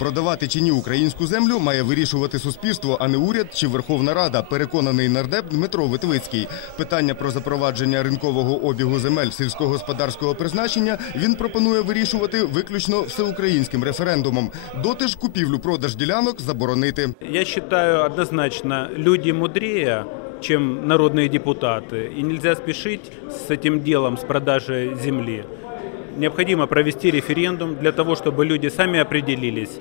Продавати чи ні українську землю має вирішувати суспільство, а не уряд чи Верховна Рада. Переконаний нардеп Дмитро Витвицький. Питання про запровадження ринкового обігу земель сільськогосподарського призначення він пропонує вирішувати виключно всеукраїнським референдумом. Доти ж купівлю-продаж ділянок заборонити. Я считаю однозначно, люди мудрее, чем народные депутаты, и нельзя спешить с этим делом, с продажей земли. Необходимо провести референдум для того, чтобы люди сами определились,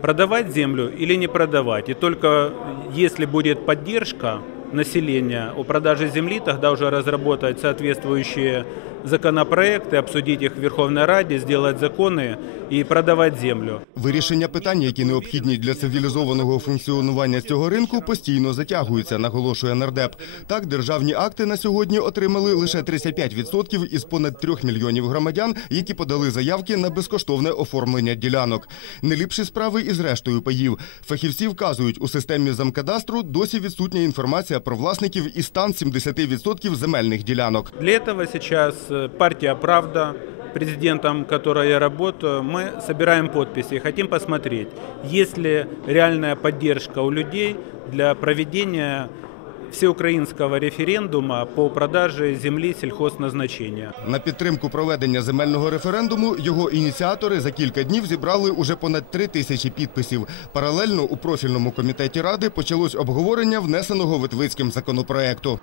продавать землю или не продавать. И только если будет поддержка населения о продаже земли, тогда уже разработать соответствующие законопроекты, обсудить их в Верховной Раде, сделать законы и продавать землю. Вирішення питань, які необхідні для цивілізованого функціонування цього ринку, постійно затягуються, наголошує нардеп. Так, державні акти на сьогодні отримали лише 35% із понад 3 мільйонів громадян, які подали заявки на безкоштовне оформлення ділянок. Неліпші справи із рештою паїв. Фахівці вказують, у системі замкадастру досі відсутня інформація про власників і стан 70% земельних ділянок. Для этого сейчас э, партия «Правда», президентом которой я работаю, мы собираем подписи и хотим посмотреть, есть ли реальная поддержка у людей для проведения всеукраинского референдума по продаже земли сельхозназначения. На підтримку проведення земельного референдуму його ініціатори за кілька днів зібрали уже понад три тисячі підписів. Паралельно у профільному комітеті ради почалось обговорення внесеного Витвицьким законопроекту.